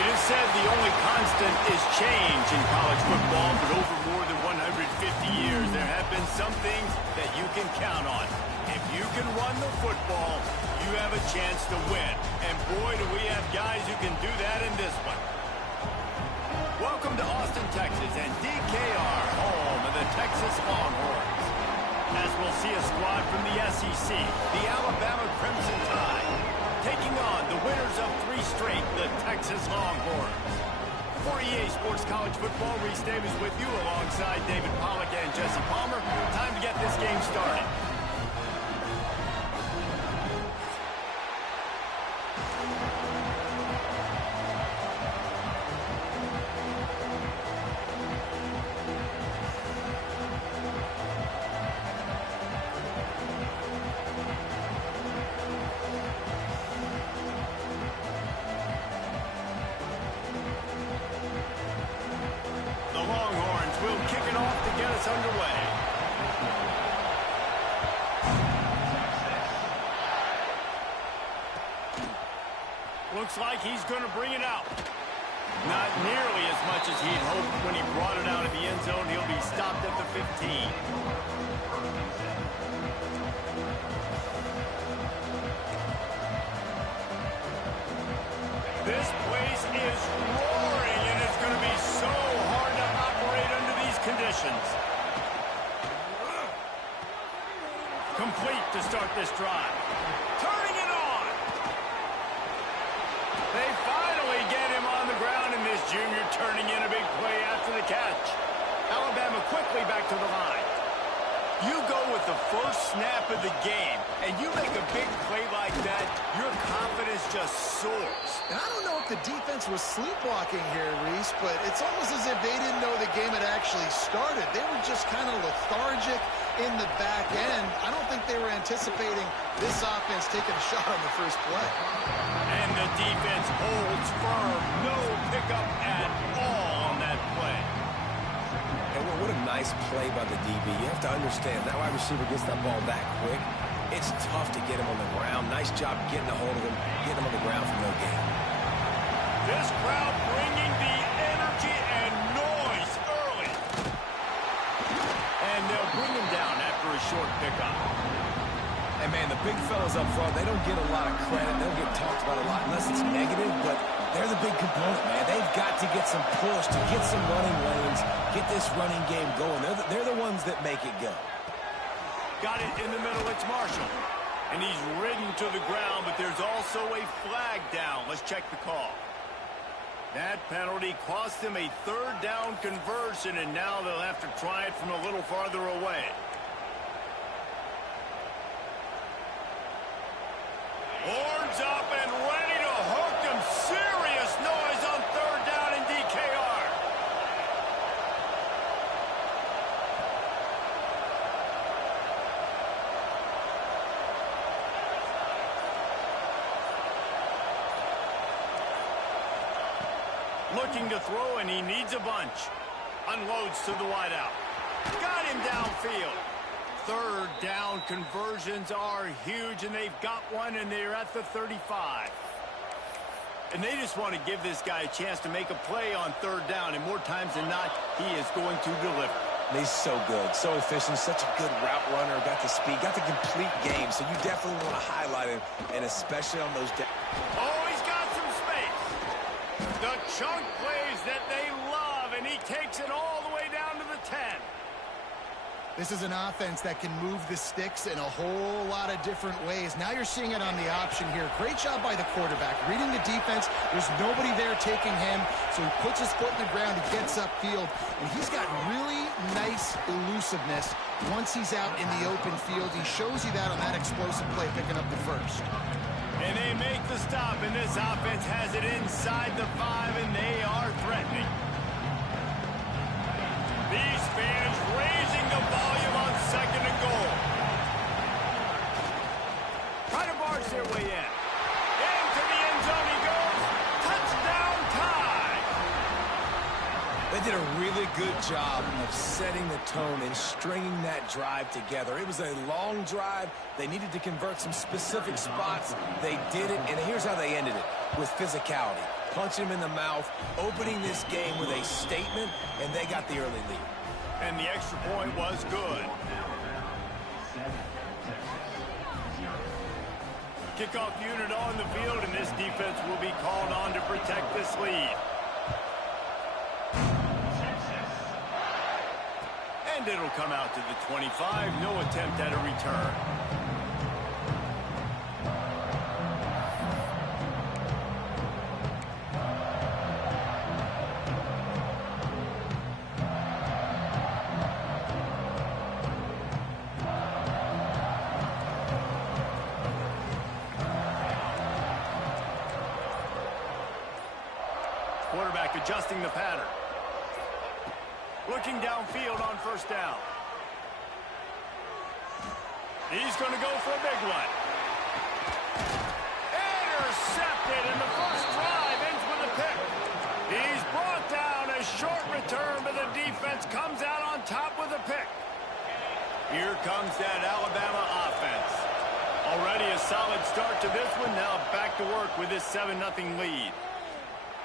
It is said the only constant is change in college football, but over more than 150 years, there have been some things that you can count on. If you can run the football, you have a chance to win. And boy, do we have guys who can do that in this one. Welcome to Austin, Texas, and DKR, home of the Texas Longhorns. As we'll see a squad from the SEC, the Alabama Crimson Tide, taking on the winners of 3 straight, the Texas Longhorns. For EA Sports College Football, Reese Davis with you alongside David Pollack and Jesse Palmer. Time to get this game started. Underway. Looks like he's going to bring it out. Not nearly as much as he'd hoped when he brought it out of the end zone. He'll be stopped at the 15. This place is roaring, and it's going to be so hard to operate under these conditions. Complete to start this drive. Turning it on. They finally get him on the ground, and this junior turning in a big play after the catch. Alabama quickly back to the line. You go with the first snap of the game, and you make a big play like that, your confidence just soars. And I don't know if the defense was sleepwalking here, Reese, but it's almost as if they didn't know the game had actually started. They were just kind of lethargic in the back end. I don't think they were anticipating this offense taking a shot on the first play. And the defense holds firm. No pickup at all on that play. And what a nice play by the DB. You have to understand, that wide receiver gets that ball that quick. It's tough to get him on the ground. Nice job getting a hold of him, getting him on the ground for no gain. This crowd bringing the energy and noise early. And they'll bring him down after a short pickup. And, man, the big fellas up front, they don't get a lot of credit. They don't get talked about a lot unless it's negative, but they're the big component, man. They've got to get some push, to get some running lanes, get this running game going. They're the ones that make it go. Got it in the middle. It's Marshall. And he's ridden to the ground, but there's also a flag down. Let's check the call. That penalty cost him a 3rd down conversion, and now they'll have to try it from a little farther away. Horns up and ready to hook them. Serious noise on 3rd down in DKR. Looking to throw, and he needs a bunch. Unloads to the wideout. Got him downfield. 3rd down conversions are huge, and they've got one, and they're at the 35. And they just want to give this guy a chance to make a play on 3rd down, and more times than not, he is going to deliver. He's so good, so efficient, such a good route runner, got the speed, got the complete game, so you definitely want to highlight him, and especially on those... Oh, he's got some space. The chunk plays that they love, and he takes it all the way down to the 10. This is an offense that can move the sticks in a whole lot of different ways. Now you're seeing it on the option here. Great job by the quarterback. Reading the defense, there's nobody there taking him, so he puts his foot in the ground, he gets upfield, and he's got really nice elusiveness once he's out in the open field. He shows you that on that explosive play, picking up the first. And they make the stop, and this offense has it inside the 5, and they are threatening. These fans raising the volume on 2nd and goal. Try to barge their way in. Into the end zone he goes. Touchdown tie. They did a really good job of setting the tone and stringing that drive together. It was a long drive. They needed to convert some specific spots. They did it, and here's how they ended it, with physicality. punching him in the mouth, opening this game with a statement, and they got the early lead. And the extra point was good. Kickoff unit on the field, and this defense will be called on to protect this lead. And it'll come out to the 25. No attempt at a return. Quarterback adjusting the pattern. Looking downfield on first down. He's going to go for a big one. Intercepted, and the first drive ends with a pick. He's brought down. A short return, but the defense comes out on top with a pick. Here comes that Alabama offense. Already a solid start to this one. Now back to work with this 7-0 lead.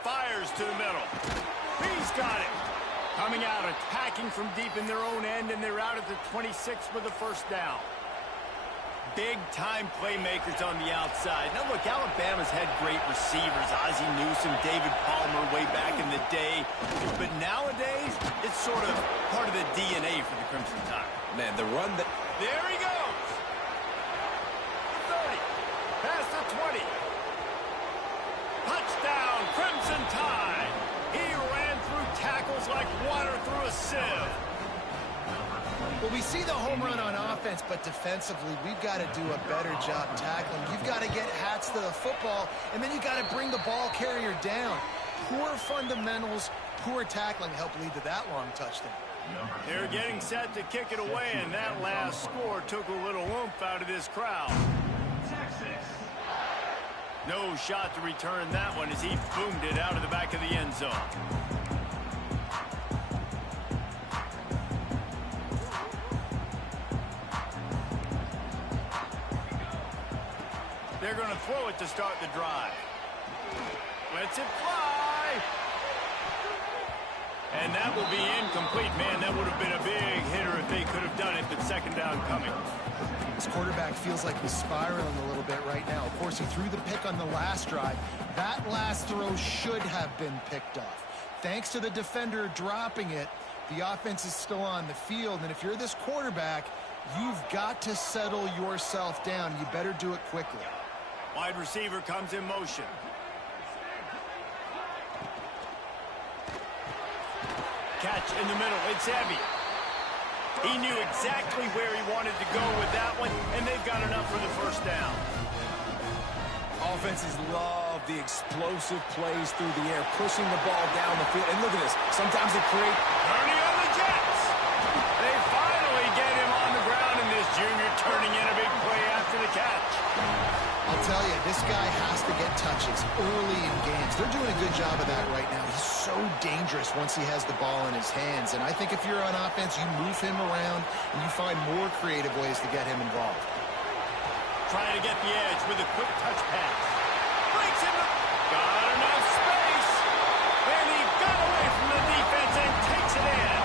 Fires to the middle. He's got it. Coming out, attacking from deep in their own end, and they're out at the 26 with the first down. Big-time playmakers on the outside. Now, look, Alabama's had great receivers. Ozzie Newsome, David Palmer way back in the day. But nowadays, it's sort of part of the DNA for the Crimson Tide. Man, the run that... There he goes. 30. Past the 20. Touchdown, Crimson Tide. He ran through tackles like water through a sieve. Well, we see the home run on offense, but defensively, we've got to do a better job tackling. You've got to get hats to the football, and then you got to bring the ball carrier down. Poor fundamentals, poor tackling helped lead to that long touchdown. They're getting set to kick it away, and that last score took a little oomph out of this crowd. No shot to return that one as he boomed it out of the back of the end zone. They're going to throw it to start the drive. Lets it fly. And that will be incomplete. Man, that would have been a big hitter if they could have done it, but second down coming. This quarterback feels like he's spiraling a little bit right now. Of course, he threw the pick on the last drive. That last throw should have been picked off. Thanks to the defender dropping it, the offense is still on the field. And if you're this quarterback, you've got to settle yourself down. You better do it quickly. Wide receiver comes in motion. Catch in the middle. It's heavy. He knew exactly where he wanted to go with that one, and they've got enough for the first down. Offenses love the explosive plays through the air, pushing the ball down the field. And look at this. Sometimes they create... Turning on the Jets. They finally get him on the ground, and this junior turning in a big play after the catch. I'll tell you, this guy has to get touches early in games. They're doing a good job of that right now. He's so dangerous once he has the ball in his hands. And I think if you're on offense, you move him around and you find more creative ways to get him involved. Trying to get the edge with a quick touch pass. Breaks him. Got enough space. And he got away from the defense and takes it in.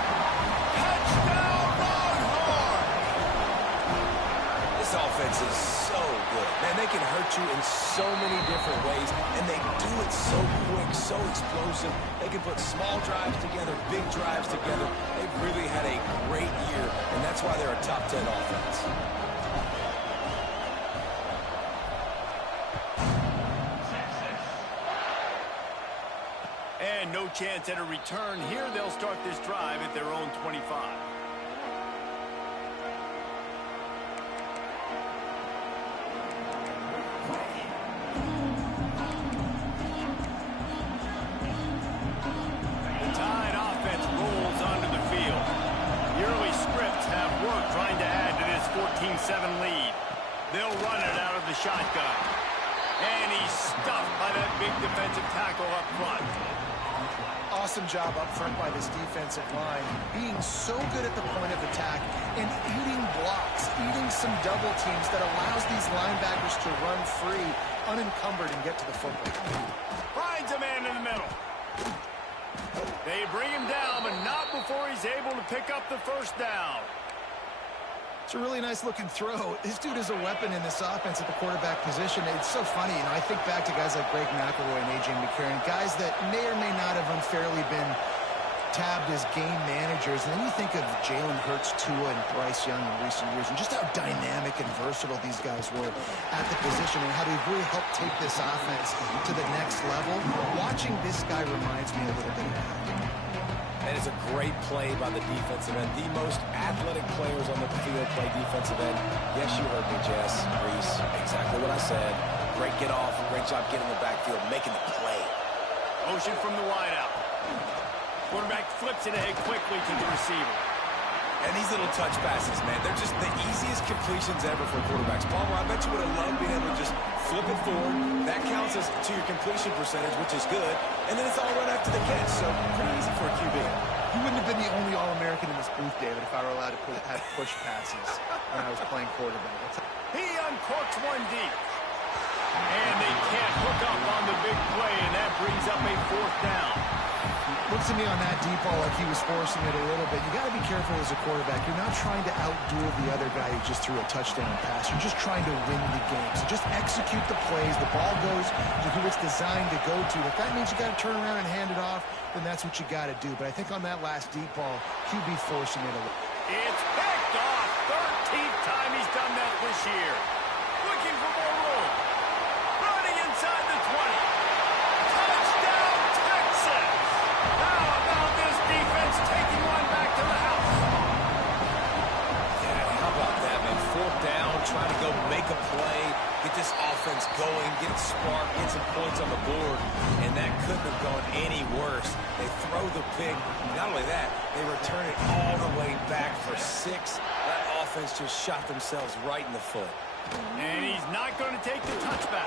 Touchdown, Longhorn. This offense is so good. Man, they can hurt you in so many different ways, and they do it so quick, so explosive. They can put small drives together, big drives together. They've really had a great year, and that's why they're a top 10 offense. And no chance at a return here. They'll start this drive at their own 25. Trying to add to this 14-7 lead. They'll run it out of the shotgun. And he's stuffed by that big defensive tackle up front. Awesome job up front by this defensive line, being so good at the point of attack and eating blocks, eating some double teams that allows these linebackers to run free, unencumbered, and get to the football. Finds a man in the They bring him down, but not before he's able to pick up the first down. It's a really nice-looking throw. This dude is a weapon in this offense at the quarterback position. It's so funny. You know, I think back to guys like Greg McElroy and A.J. McCarron, guys that may or may not have unfairly been tabbed as game managers. And then you think of Jalen Hurts, Tua, and Bryce Young in recent years, and just how dynamic and versatile these guys were at the position and how they've really helped take this offense to the next level. Watching this guy reminds me a little bit of that. And it's a great play by the defensive end. The most athletic players on the field play defensive end. Yes, you heard me, Jess, Reese. Exactly what I said. Great get off. Great job getting in the backfield, making the play. Motion from the wideout. Quarterback flips it ahead quickly to the receiver. And these little touch passes, man, they're just the easiest completions ever for quarterbacks. Palmer, I bet you would have loved being able to just flip it forward. That counts as to your completion percentage, which is good. And then it's all run after the catch, so pretty easy for a QB. You wouldn't have been the only All-American in this booth, David, if I were allowed to have push passes when I was playing quarterback. He uncorks one deep. And they can't hook up on the big play, and that brings up a fourth down. Looks to me on that deep ball like he was forcing it a little bit. You got to be careful as a quarterback. You're not trying to outduel the other guy who just threw a touchdown pass. You're just trying to win the game. So just execute the plays. The ball goes to who it's designed to go to. If that means you got to turn around and hand it off, then that's what you got to do. But I think on that last deep ball, QB forcing it a little. It's picked off. 13th time he's done that this year. Looking for more room. Running inside the 20. Touchdown, Texas! How about this defense taking one back to the house? Yeah, how about that, man? Fourth down, trying to go make a play, get this offense going, get it sparked, get some points on the board, and that couldn't have gone any worse. They throw the pick. Not only that, they return it all the way back for 6. That offense just shot themselves right in the foot. And he's not going to take the touchback.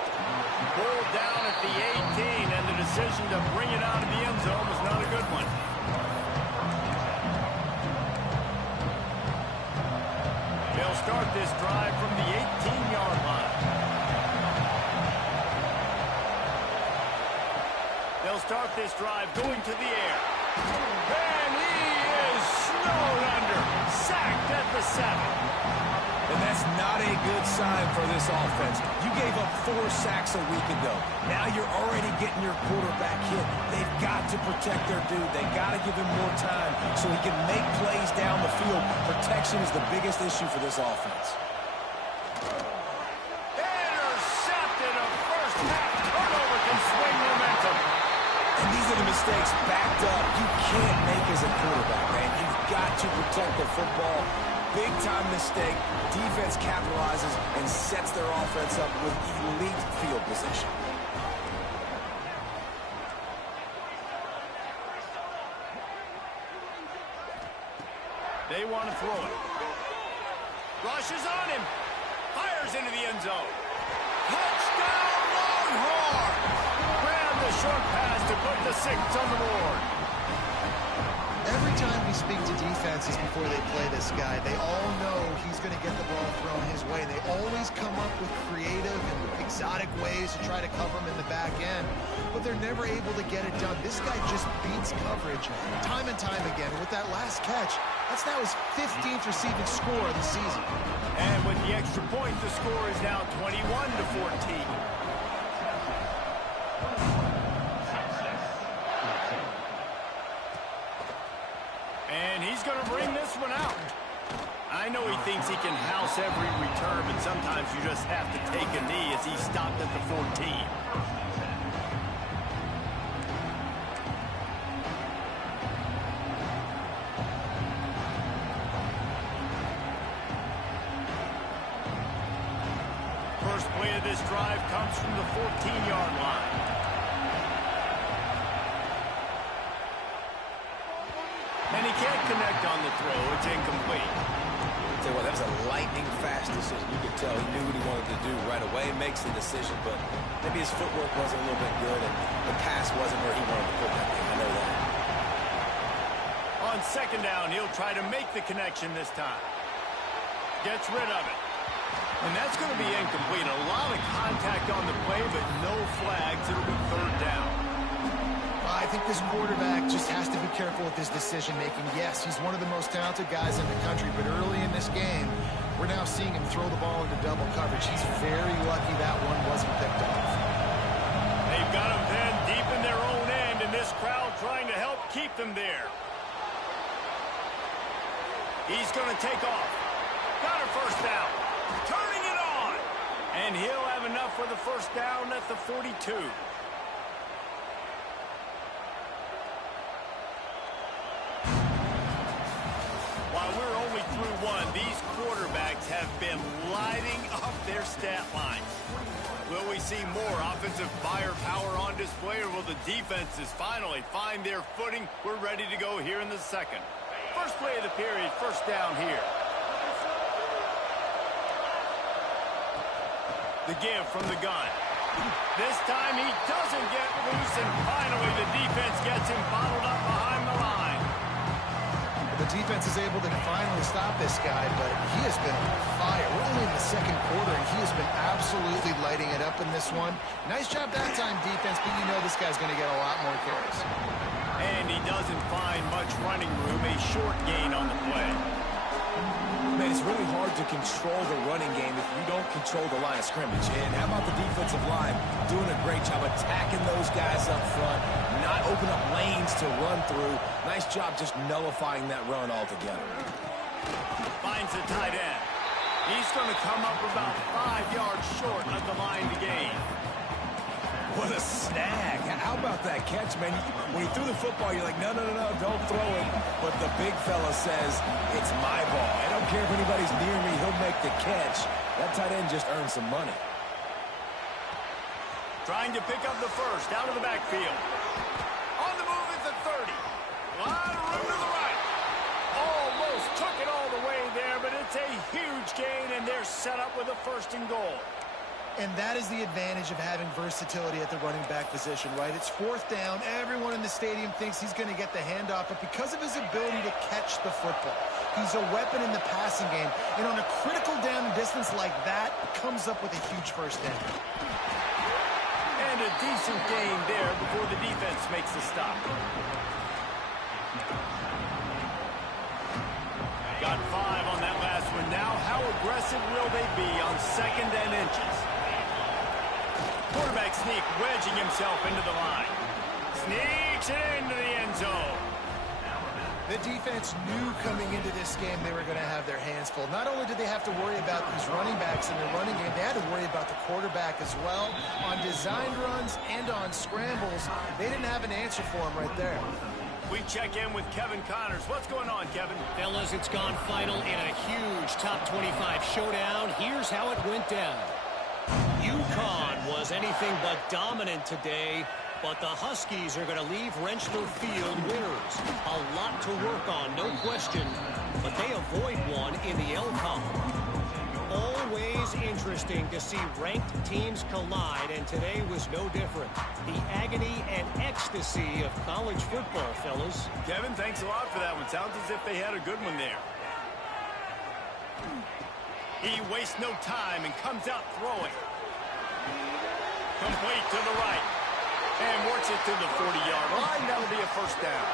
Pulled down at the 18, and the decision to bring it out of the end zone was not a good one. They'll start this drive from the 18-yard line. They'll start this drive going to the air. And he is snowed under. Sacked at the 7. And that's not a good sign for this offense. You gave up 4 sacks a week ago. Now you're already getting your quarterback hit. They've got to protect their dude. They've got to give him more time so he can make plays down the field. Protection is the biggest issue for this offense. Intercepted. A first half turnover can swing momentum. And these are the mistakes backed up you can't make as a quarterback, man. You've got to protect the football. Big-time mistake. Defense capitalizes and sets their offense up with elite field position. They want to throw it. Rushes on him. Fires into the end zone. Touchdown, Longhorns! Grabbed the short pass to put the 6 on the board. Every time we speak to defenses before they play this guy, they all know he's going to get the ball thrown his way. They always come up with creative and exotic ways to try to cover him in the back end, but they're never able to get it done. This guy just beats coverage time and time again. And with that last catch, that's now his 15th receiving score of the season. And with the extra point, the score is now 21-14. And he's going to bring this one out. I know he thinks he can house every return, but sometimes you just have to take a knee as he stopped at the 14. First play of this drive comes from the 14-yard line. And he can't connect on the throw. It's incomplete. Tell you what, that was a lightning-fast decision. You could tell he knew what he wanted to do right away, makes the decision, but maybe his footwork wasn't a little bit good, and the pass wasn't where he wanted to put that thing. I know that. On second down, he'll try to make the connection this time. Gets rid of it. And that's going to be incomplete. A lot of contact on the play, but no flags. It'll be third down. I think this quarterback just has to be careful with his decision-making. Yes, he's one of the most talented guys in the country, but early in this game, we're now seeing him throw the ball into double coverage. He's very lucky that one wasn't picked off. They've got him pinned deep in their own end, and this crowd trying to help keep them there. He's going to take off. Got a first down. Turning it on. And he'll have enough for the first down at the 42. While we're only through one, these quarterbacks have been lighting up their stat lines. Will we see more offensive firepower on display, or will the defenses finally find their footing? We're ready to go here in the second. First play of the period, first down here. The give from the gun. This time he doesn't get loose, and finally the defense gets him bottled up behind the line. The defense is able to finally stop this guy, but he has been on fire. We're only in the second quarter, and he has been absolutely lighting it up in this one. Nice job that time, defense, but you know this guy's going to get a lot more carries. And he doesn't find much running room, a short gain on the play. Man, it's really hard to control the running game if you don't control the line of scrimmage. And how about the defensive line doing a great job attacking those guys up front, not open up lanes to run through. Nice job just nullifying that run altogether. Finds the tight end. He's going to come up about 5 yards short of the line to gain. What a snag. How about that catch, man? When he threw the football, you're like, no, don't throw it. But the big fella says, it's my ball. I don't care if anybody's near me. He'll make the catch. That tight end just earned some money. Trying to pick up the first, out of the backfield. On the move at the 30. A lot of room to the right. Almost took it all the way there, but it's a huge gain, and they're set up with a first and goal. And that is the advantage of having versatility at the running back position, right? It's fourth down. Everyone in the stadium thinks he's going to get the handoff, but because of his ability to catch the football, he's a weapon in the passing game. And on a critical down and distance like that, comes up with a huge first down. And a decent gain there before the defense makes the stop. Got 5 on that last one. Now, how aggressive will they be on second and inches? Quarterback sneak, wedging himself into the line. Sneaks it into the end zone. The defense knew coming into this game they were going to have their hands full. Not only did they have to worry about these running backs in their running game, they had to worry about the quarterback as well. On designed runs and on scrambles, they didn't have an answer for him right there. We check in with Kevin Connors. What's going on, Kevin? Fellas, it's gone final in a huge top 25 showdown. Here's how it went down. UConn was anything but dominant today, but the Huskies are going to leave Rentschler Field winners. A lot to work on, no question, but they avoid one in the L column. Always interesting to see ranked teams collide, and today was no different. The agony and ecstasy of college football, fellas. Kevin, thanks a lot for that one. Sounds as if they had a good one there. He wastes no time and comes out throwing. Complete to the right. And works it to the 40-yard line. That'll be a first down.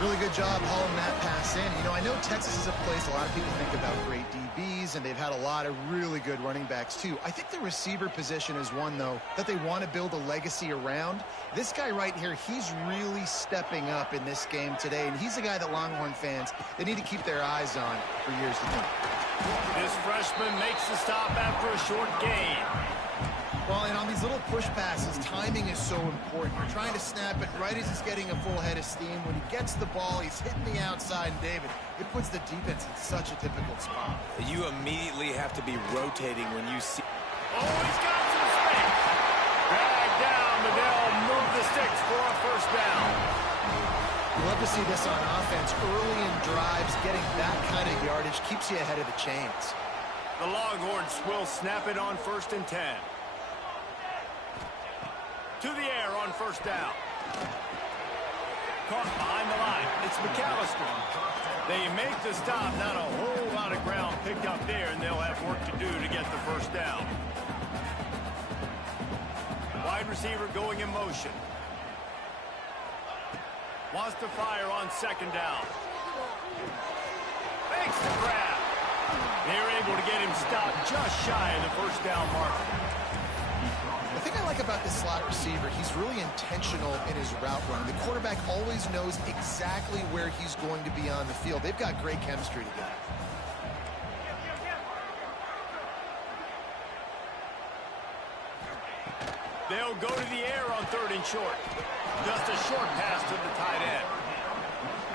Really good job hauling that pass in. You know, I know Texas is a place a lot of people think about great DBs, and they've had a lot of really good running backs, too. I think the receiver position is one, though, that they want to build a legacy around. This guy right here, he's really stepping up in this game today, and he's a guy that Longhorn fans, they need to keep their eyes on for years to come. This freshman makes the stop after a short gain. Well, and on these little push passes, timing is so important. You're trying to snap it right as he's getting a full head of steam. When he gets the ball, he's hitting the outside, and David, it puts the defense in such a difficult spot. You immediately have to be rotating when you see... Oh, he's got some space. Dragged down, but they'll move the sticks for a first down. You love to see this on offense. Early in drives, getting that kind of yardage keeps you ahead of the chains. The Longhorns will snap it on 1st and 10. To the air on first down. Caught behind the line. It's McAllister. They make the stop. Not a whole lot of ground picked up there, and they'll have work to do to get the first down. Wide receiver going in motion. Wants to fire on second down. Makes the grab. They're able to get him stopped just shy of the first down marker. The thing I like about this slot receiver, he's really intentional in his route run. The quarterback always knows exactly where he's going to be on the field. They've got great chemistry together. They'll go to the air on 3rd and short. Just a short pass to the tight end.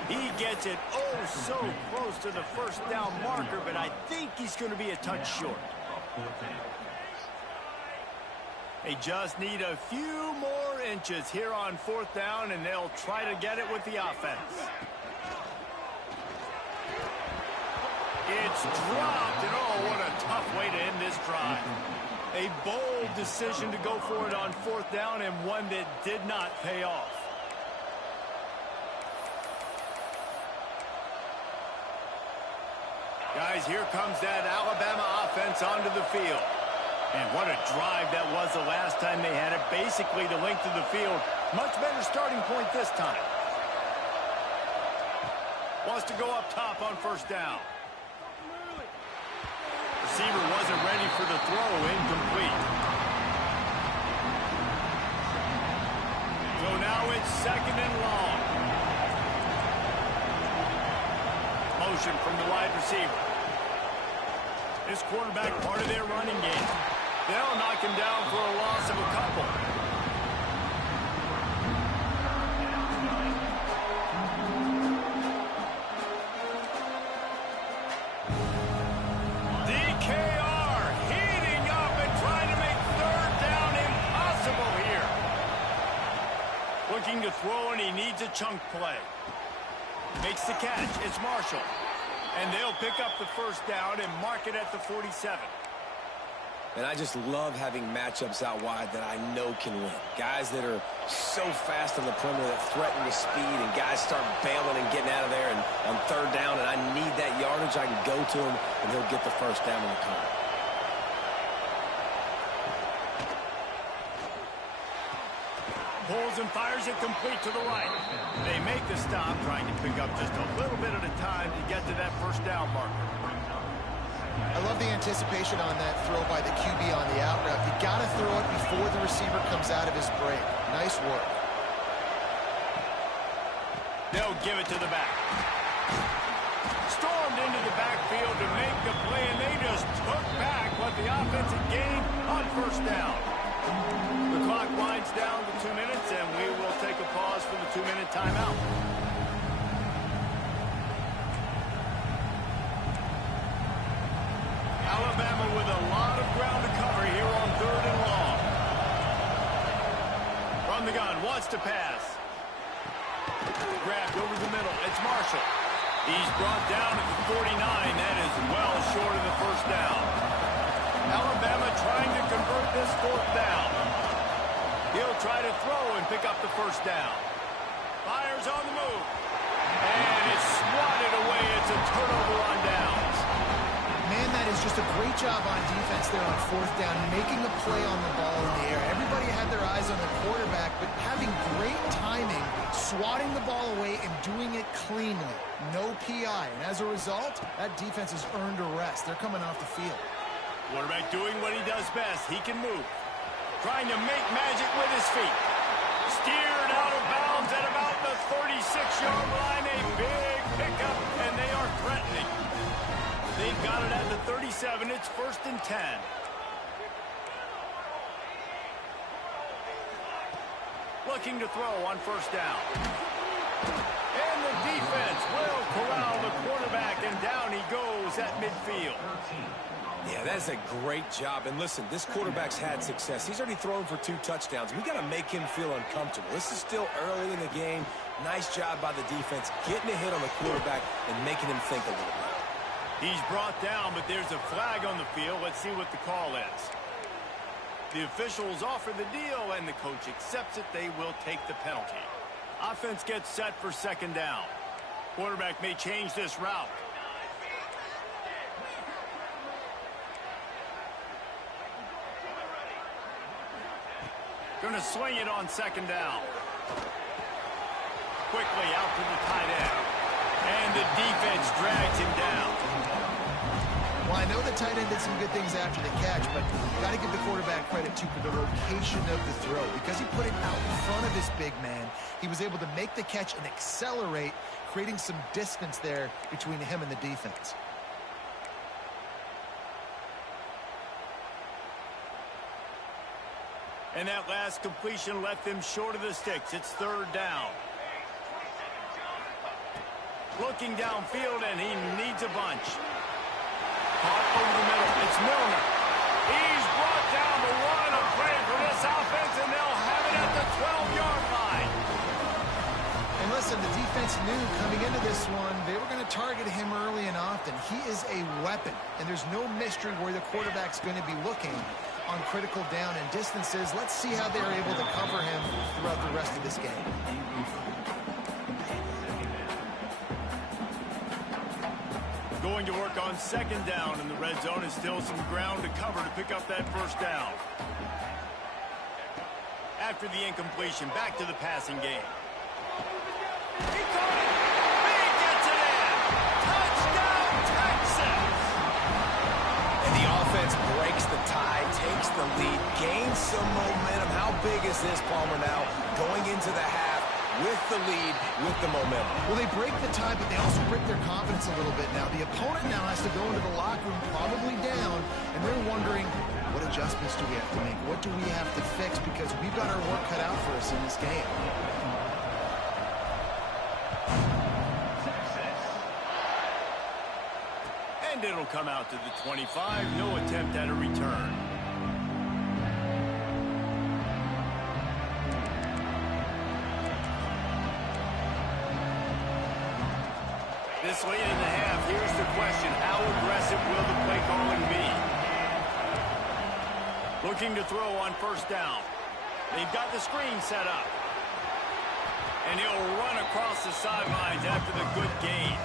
He gets it oh so close to the first down marker, but I think he's going to be a touch short. They just need a few more inches here on 4th down, and they'll try to get it with the offense. It's dropped, and oh, what a tough way to end this drive. A bold decision to go for it on 4th down, and one that did not pay off. Guys, here comes that Alabama offense onto the field. And what a drive that was the last time they had it. Basically the length of the field. Much better starting point this time. Wants to go up top on 1st down. Receiver wasn't ready for the throw. Incomplete. So now it's 2nd and long. Motion from the wide receiver. This quarterback part of their running game. They'll knock him down for a loss of a couple. DKR heating up and trying to make 3rd down impossible here. Looking to throw, and he needs a chunk play. Makes the catch. It's Marshall. And they'll pick up the 1st down and mark it at the 47. And I just love having matchups out wide that I know can win. Guys that are so fast on the perimeter that threaten with speed, and guys start bailing and getting out of there. And on 3rd down, and I need that yardage, I can go to him, and he'll get the 1st down in the corner. Pulls and fires it complete to the right. They make the stop, trying to pick up just a little bit at a time to get to that 1st down marker. I love the anticipation on that throw by the QB on the out route. You got to throw it before the receiver comes out of his break. Nice work. They'll give it to the back. Stormed into the backfield to make the play, and they just took back what the offense had gained on 1st down. The clock winds down to 2 minutes, and we will take a pause for the 2-minute timeout. Alabama with a lot of ground to cover here on 3rd and long. From the gun, wants to pass. Grabbed over the middle. It's Marshall. He's brought down at the 49. That is well short of the 1st down. Alabama trying to convert this 4th down. He'll try to throw and pick up the 1st down. Fires on the move. And it's swatted away. It's a turnover on downs. Man, that is just a great job on defense there on 4th down, making a play on the ball in the air. Everybody had their eyes on the quarterback, but having great timing, swatting the ball away and doing it cleanly. No PI. And as a result, that defense has earned a rest. They're coming off the field. Quarterback doing what he does best. He can move. Trying to make magic with his feet. Steered out of bounds at about the 36-yard line. A big pickup, and they are threatening. They've got it at the 37. It's 1st and 10. Looking to throw on 1st down. And the defense will corral the quarterback, and down he goes at midfield. Yeah, that's a great job. And listen, this quarterback's had success. He's already thrown for 2 touchdowns. We got to make him feel uncomfortable. This is still early in the game. Nice job by the defense, getting a hit on the quarterback and making him think a little bit. He's brought down, but there's a flag on the field. Let's see what the call is. The officials offer the deal, and the coach accepts it. They will take the penalty. Offense gets set for 2nd down. Quarterback may change this route. Going to swing it on 2nd down. quickly out to the tight end. And the defense drags him down. Well, I know the tight end did some good things after the catch, but you got to give the quarterback credit, too, for the location of the throw. Because he put it out in front of his big man, he was able to make the catch and accelerate, creating some distance there between him and the defense. And that last completion left them short of the sticks. It's third down. Looking downfield, and he needs a bunch. Caught over the middle. It's Milner. He's brought down the one. A play for this offense, and they'll have it at the 12-yard line. And listen, the defense knew coming into this one, they were going to target him early and often. He is a weapon, and there's no mystery where the quarterback's going to be looking on critical down and distances. Let's see how they're able to cover him throughout the rest of this game. Going to work on second down in the red zone, is still some ground to cover to pick up that first down. After the incompletion, back to the passing game. He caught it! He gets it in! Touchdown, Texas! And the offense breaks the tie, takes the lead, gains some momentum. How big is this, Palmer, now going into the half with the lead, with the momentum? Well, they break the tie, but they also break their confidence a little bit now. The opponent now has to go into the locker room probably down, and they're wondering, what adjustments do we have to make? What do we have to fix? Because we've got our work cut out for us in this game. And it'll come out to the 25. No attempt at a return. This late in the half, here's the question. How aggressive will the play calling be? Looking to throw on first down. They've got the screen set up. And he'll run across the sidelines after the good gain.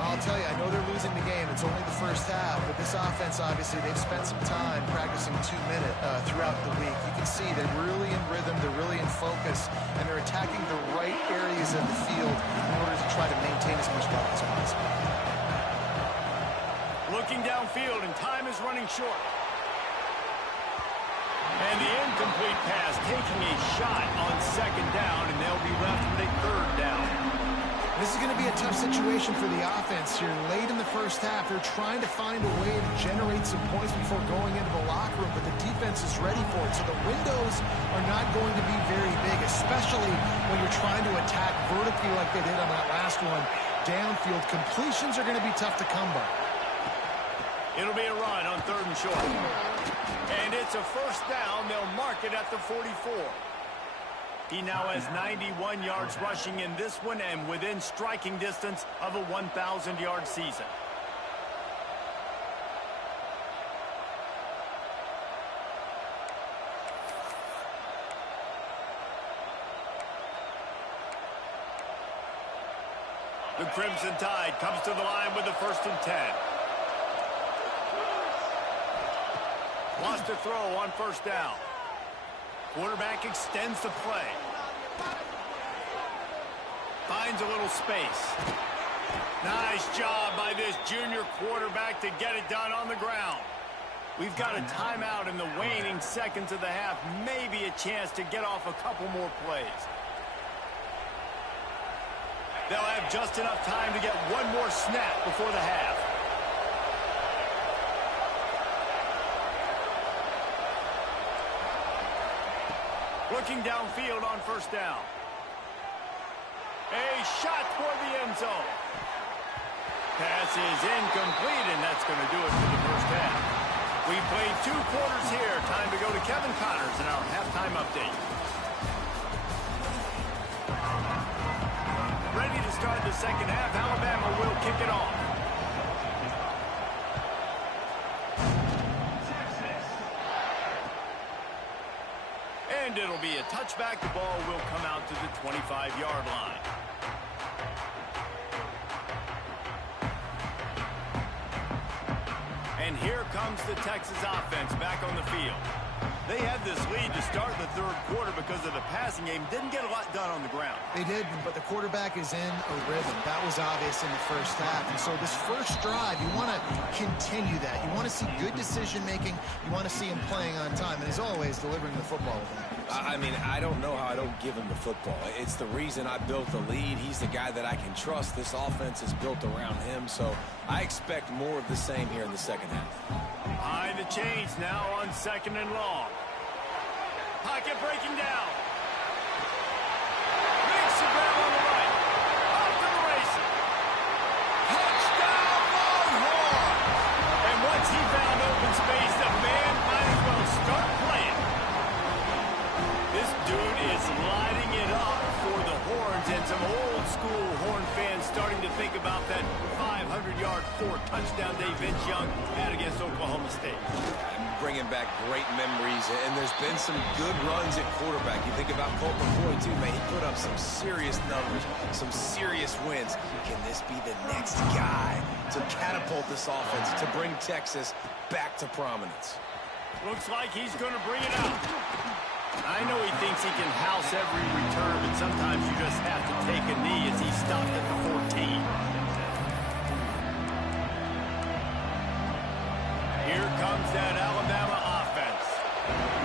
I'll tell you, I know they're losing the game. It's only the first half, but this offense, obviously, they've spent some time practicing 2 minutes throughout the week. You can see they're really in rhythm, they're really in focus, and they're attacking the right areas of the field in order to try to maintain as much ball as possible. Looking downfield, and time is running short. And the incomplete pass taking a shot on second down, and they'll be left with a third down. This is going to be a tough situation for the offense here. Late in the first half, they're trying to find a way to generate some points before going into the locker room, but the defense is ready for it. So the windows are not going to be very big, especially when you're trying to attack vertically like they did on that last one. Downfield completions are going to be tough to come by. It'll be a run on third and short. And it's a first down. They'll mark it at the 44. He now has 91 yards rushing in this one and within striking distance of a 1,000-yard season. The Crimson Tide comes to the line with the 1st and 10. Lost a throw on first down. Quarterback extends the play. Finds a little space. Nice job by this junior quarterback to get it done on the ground. We've got a timeout in the waning seconds of the half. Maybe a chance to get off a couple more plays. They'll have just enough time to get one more snap before the half. Looking downfield on first down. A shot toward the end zone. Pass is incomplete, and that's going to do it for the first half. We've played 2 quarters here. Time to go to Kevin Connors in our halftime update. Ready to start the second half. Alabama will kick it off. And it'll be a touchback. The ball will come out to the 25-yard line. And here comes the Texas offense back on the field. They had this lead to start the third quarter because of the passing game. Didn't get a lot done on the ground. They did, but the quarterback is in a rhythm. That was obvious in the first half. And so this first drive, you want to continue that. You want to see good decision-making. You want to see him playing on time. And as always, delivering the football with him. I mean, I don't know how I don't give him the football. It's the reason I built the lead. He's the guy that I can trust. This offense is built around him, so I expect more of the same here in the second half. Behind the chains now on 2nd and long. Pocket breaking down. Makes the grab on the right. Off to the races. Touchdown, Longhorns! And once he found open space, the man might as well start playing. This dude is lighting it up for the Horns, and some old school Horn fans starting to think about that 500-yard, 4-touchdown day Vince Young had against Oklahoma State. Bringing back great memories, and there's been some good runs at quarterback. You think about Colt McCoy, too, man. He put up some serious numbers, some serious wins. Can this be the next guy to catapult this offense, to bring Texas back to prominence? Looks like he's going to bring it out. I know he thinks he can house every return, but sometimes you just have to take a knee as he stopped at the 14. Here comes that Alabama offense.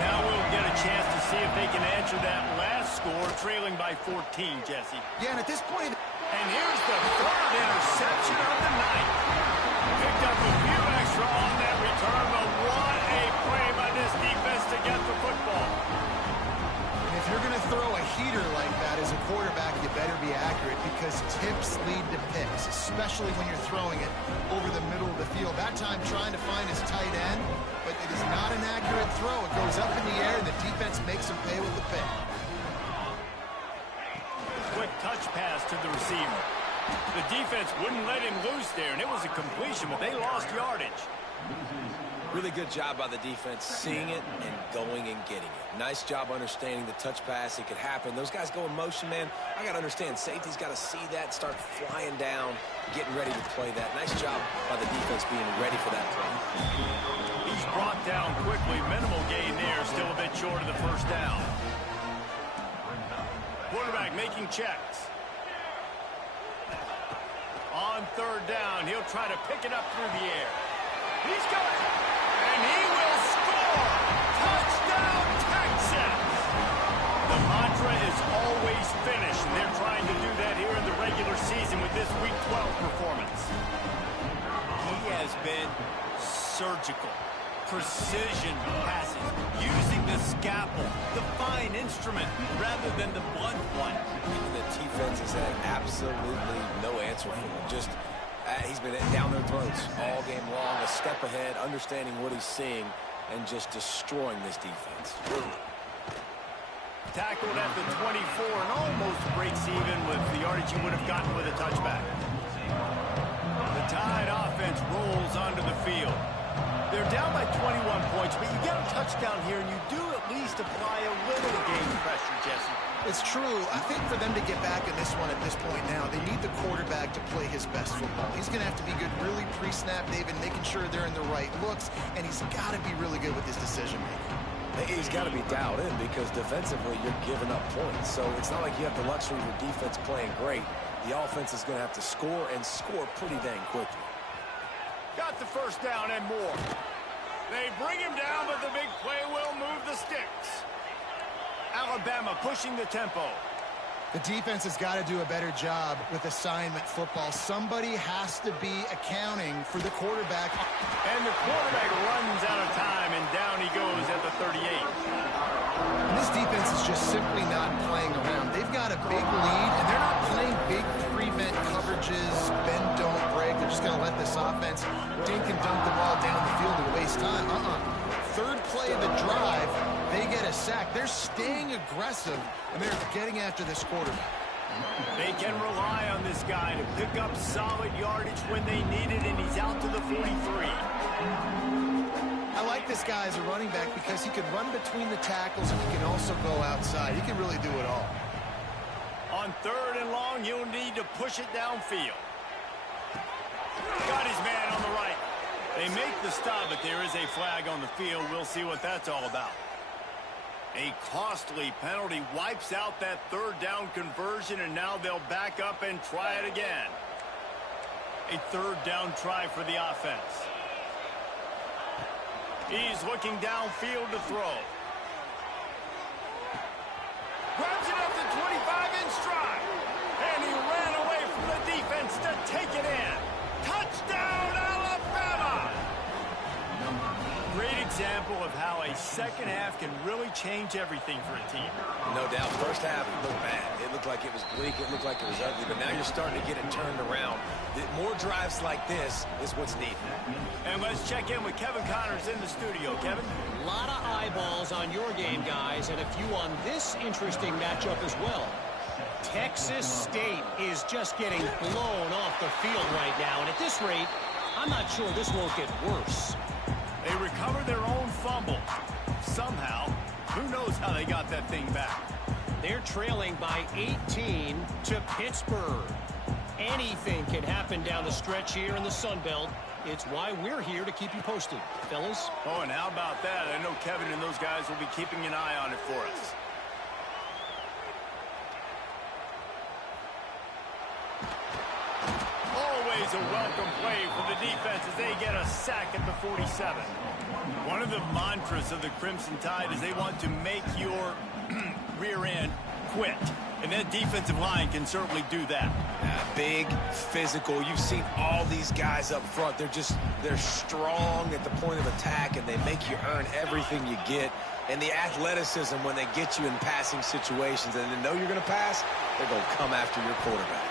Now we'll get a chance to see if they can answer that last score, trailing by 14, Jesse. Yeah, and at this point... And here's the third interception of the night. Picked up a few extra on that return, but what a play by this defense to get the football. If you're going to throw a heater like that as a quarterback, you better be accurate because tips lead to picks, especially when you're throwing it over the middle of the field. That time trying to find his tight end, but it is not an accurate throw. It goes up in the air, and the defense makes him pay with the pick. Quick touch pass to the receiver. The defense wouldn't let him loose there, and it was a completion, but they lost yardage. Really good job by the defense, seeing it and going and getting it. Nice job understanding the touch pass. It could happen. Those guys go in motion, man. I got to understand, safety's got to see that, start flying down, getting ready to play that. Nice job by the defense being ready for that play. He's brought down quickly. Minimal gain there, still a bit short of the first down. Quarterback making checks. On 3rd down, he'll try to pick it up through the air. He's got it. And he will score! Touchdown, Texas! The mantra is always finish, and they're trying to do that here in the regular season with this Week 12 performance. He has been surgical. Precision passes, using the scalpel, the fine instrument, rather than the blunt one. The defense has had absolutely no answer for him. Just he's been down their throats all game long, a step ahead, understanding what he's seeing, and just destroying this defense. Tackled at the 24 and almost breaks even with the yardage he would have gotten with a touchback. The Tide offense rolls onto the field. They're down by 21 points, but you get a touchdown here, and you do at least apply a little game pressure, Jesse. It's true. I think for them to get back in this one at this point now, they need the quarterback to play his best football. He's going to have to be good really pre-snap, David, making sure they're in the right looks, and he's got to be really good with his decision-making. He's got to be dialed in because defensively you're giving up points. So it's not like you have the luxury of your defense playing great. The offense is going to have to score and score pretty dang quickly. Got the first down and more. They bring him down, but the big play will move the sticks. Alabama pushing the tempo. The defense has got to do a better job with assignment football. Somebody has to be accounting for the quarterback. And the quarterback runs out of time, and down he goes at the 38. And this defense is just simply not playing around. They've got a big lead, and they're not playing big prevent coverages, bend, don't break. They're just going to let this offense dink and dunk the ball down the field and waste time. Third play of the drive, they get a sack. They're staying aggressive, and they're getting after this quarterback. They can rely on this guy to pick up solid yardage when they need it, and he's out to the 43. I like this guy as a running back because he can run between the tackles and he can also go outside. He can really do it all. On 3rd and long, you'll need to push it downfield. Got his man on the right. They make the stop, but there is a flag on the field. We'll see what that's all about. A costly penalty wipes out that third down conversion, and now they'll back up and try it again. A third down try for the offense. He's looking downfield to throw. Grabs it up to 25 in stride. And he ran away from the defense to take it in. Touchdown, Alabama! Great example of how a second half can really change everything for a team. No doubt. First half, it looked bad. It looked like it was bleak. It looked like it was ugly. But now you're starting to get it turned around. More drives like this is what's needed. And let's check in with Kevin Connors in the studio. Kevin? A lot of eyeballs on your game, guys, and a few on this interesting matchup as well. Texas State is just getting blown off the field right now. And at this rate, I'm not sure this won't get worse. They recover their own fumble. Somehow, who knows how they got that thing back. They're trailing by 18 to Pittsburgh. Anything can happen down the stretch here in the Sun Belt. It's why we're here to keep you posted, fellas. Oh, and how about that? I know Kevin and those guys will be keeping an eye on it for us. Always a welcome play for the defense as they get a sack at the 47. One of the mantras of the Crimson Tide is they want to make your rear end quit. And that defensive line can certainly do that. Big, physical. You've seen all these guys up front. They're strong at the point of attack, and they make you earn everything you get. And the athleticism when they get you in passing situations and they know you're going to pass, they're going to come after your quarterback.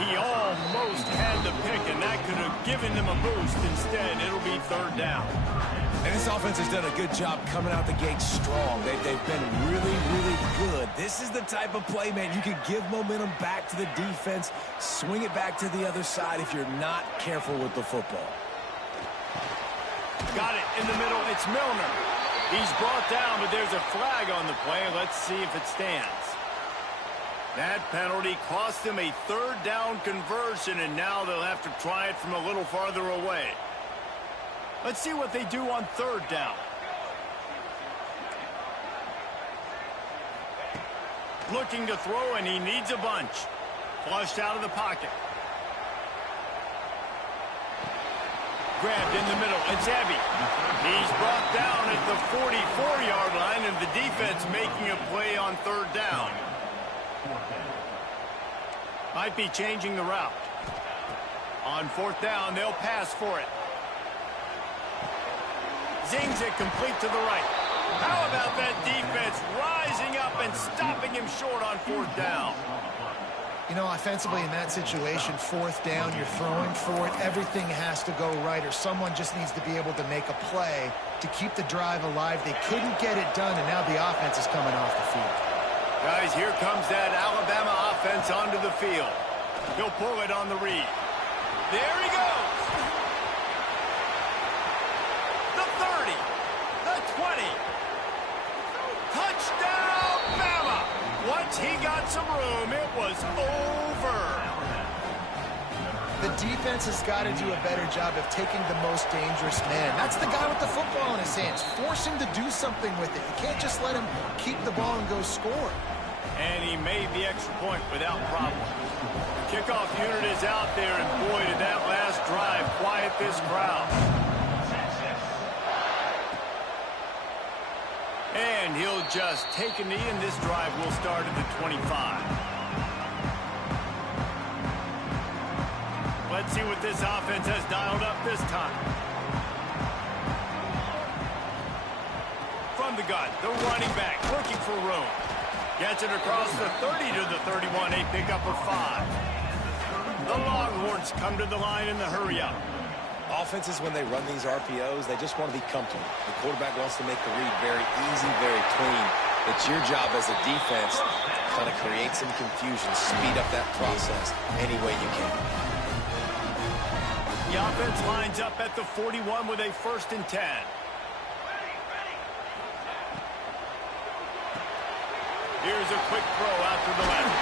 He almost had the pick, and that could have given them a boost. Instead, it'll be third down. And this offense has done a good job coming out the gate strong. They've been really, really good. This is the type of play, man, you can give momentum back to the defense, swing it back to the other side if you're not careful with the football. Got it in the middle. It's Milner. He's brought down, but there's a flag on the play. Let's see if it stands. That penalty cost them a third down conversion, and now they'll have to try it from a little farther away. Let's see what they do on third down. Looking to throw, and he needs a bunch. Flushed out of the pocket. Grabbed in the middle. It's heavy. He's brought down at the 44-yard line, and the defense making a play on third down. Might be changing the route. On fourth down, they'll pass for it. Zings it complete to the right. How about that defense rising up and stopping him short on fourth down? You know, offensively in that situation, fourth down, you're throwing for it. Everything has to go right, or someone just needs to be able to make a play to keep the drive alive. They couldn't get it done, and now the offense is coming off the field. Guys, here comes that Alabama offense onto the field. He'll pull it on the read. There he goes. The 30. The 20. Touchdown, Bama. Once he got some room, it was over. The defense has got to do a better job of taking the most dangerous man. That's the guy with the football in his hands. Force him to do something with it. You can't just let him keep the ball and go score. And he made the extra point without problem. The kickoff unit is out there, and boy, did that last drive quiet this crowd. And he'll just take a knee, and this drive will start at the 25. Let's see what this offense has dialed up this time. From the gun, the running back looking for room. Gets it across the 30 to the 31, a pickup of 5. The Longhorns come to the line in the hurry-up. Offenses, when they run these RPOs, they just want to be comfortable. The quarterback wants to make the read very easy, very clean. It's your job as a defense to kind of create some confusion, speed up that process any way you can. The offense lines up at the 41 with a 1st and 10. Here's a quick throw out to the left.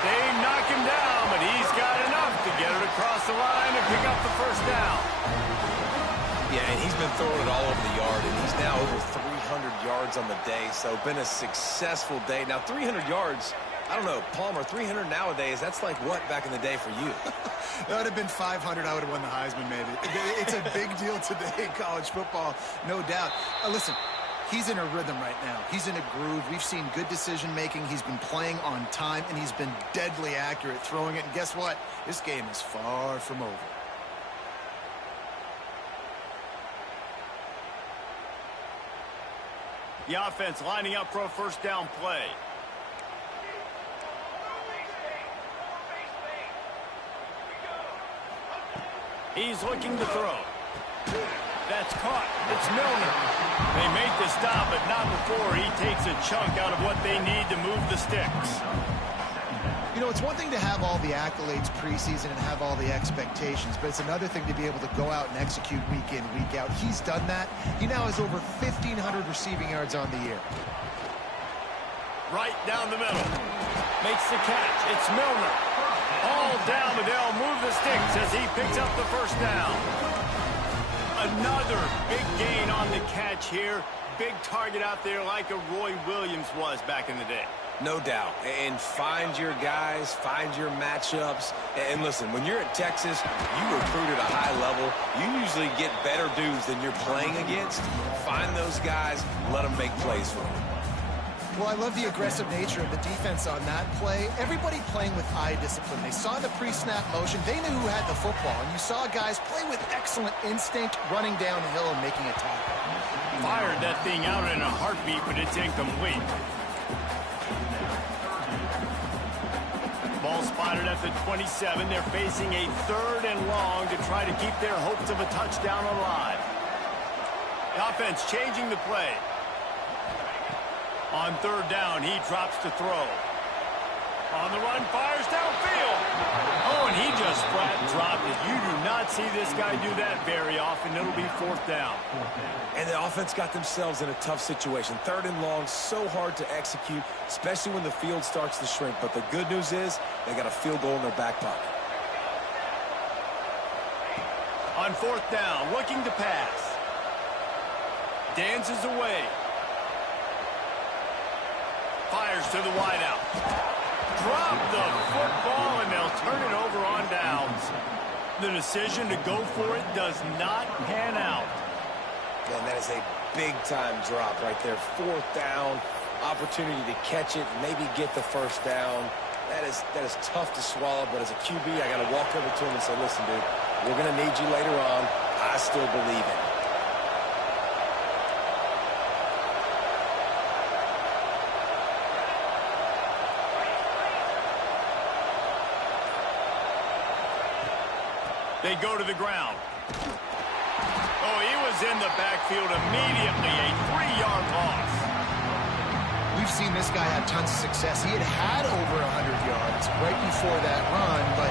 They knock him down, but he's got enough to get it across the line and pick up the 1st down. Yeah, and he's been throwing it all over the yard, and he's now over 300 yards on the day, so been a successful day. Now, 300 yards, I don't know, Palmer, 300 nowadays, that's like what back in the day for you? That would have been 500. I would have won the Heisman, maybe. It's a big deal today in college football, no doubt. Listen, he's in a rhythm right now. He's in a groove. We've seen good decision-making. He's been playing on time, and he's been deadly accurate throwing it. And guess what? This game is far from over. The offense lining up for a first down play. He's looking to throw. That's caught. It's Milner. They make the stop, but not before he takes a chunk out of what they need to move the sticks. You know, it's one thing to have all the accolades preseason and have all the expectations, but it's another thing to be able to go out and execute week in, week out. He's done that. He now has over 1,500 receiving yards on the year. Right down the middle. Makes the catch. It's Milner. All down, but they'll move the sticks as he picks up the first down. Another big gain on the catch here. Big target out there like a Roy Williams was back in the day. No doubt. And find your guys, find your matchups. And listen, when you're at Texas, you recruit at a high level. You usually get better dudes than you're playing against. Find those guys, let them make plays for you. Well, I love the aggressive nature of the defense on that play. Everybody playing with eye discipline. They saw the pre-snap motion. They knew who had the football. And you saw guys play with excellent instinct, running downhill and making a tackle. Fired that thing out in a heartbeat, but it's incomplete. Ball spotted at the 27. They're facing a 3rd and long to try to keep their hopes of a touchdown alive. The offense changing the play. On 3rd down, he drops to throw. On the run, fires downfield. Oh, and he just flat dropped it. You do not see this guy do that very often. It'll be 4th down. And the offense got themselves in a tough situation. 3rd and long, so hard to execute, especially when the field starts to shrink. But the good news is they got a field goal in their back pocket. On 4th down, looking to pass. Dances away. Fires to the wideout. Drop the football, and they'll turn it over on downs. The decision to go for it does not pan out. Man, that is a big-time drop right there. 4th down, opportunity to catch it, maybe get the first down. That is tough to swallow, but as a QB, I got to walk over to him and say, listen, dude, we're going to need you later on. I still believe in it. They go to the ground. Oh, he was in the backfield immediately. A 3-yard loss. We've seen this guy have tons of success. He had over 100 yards right before that run, but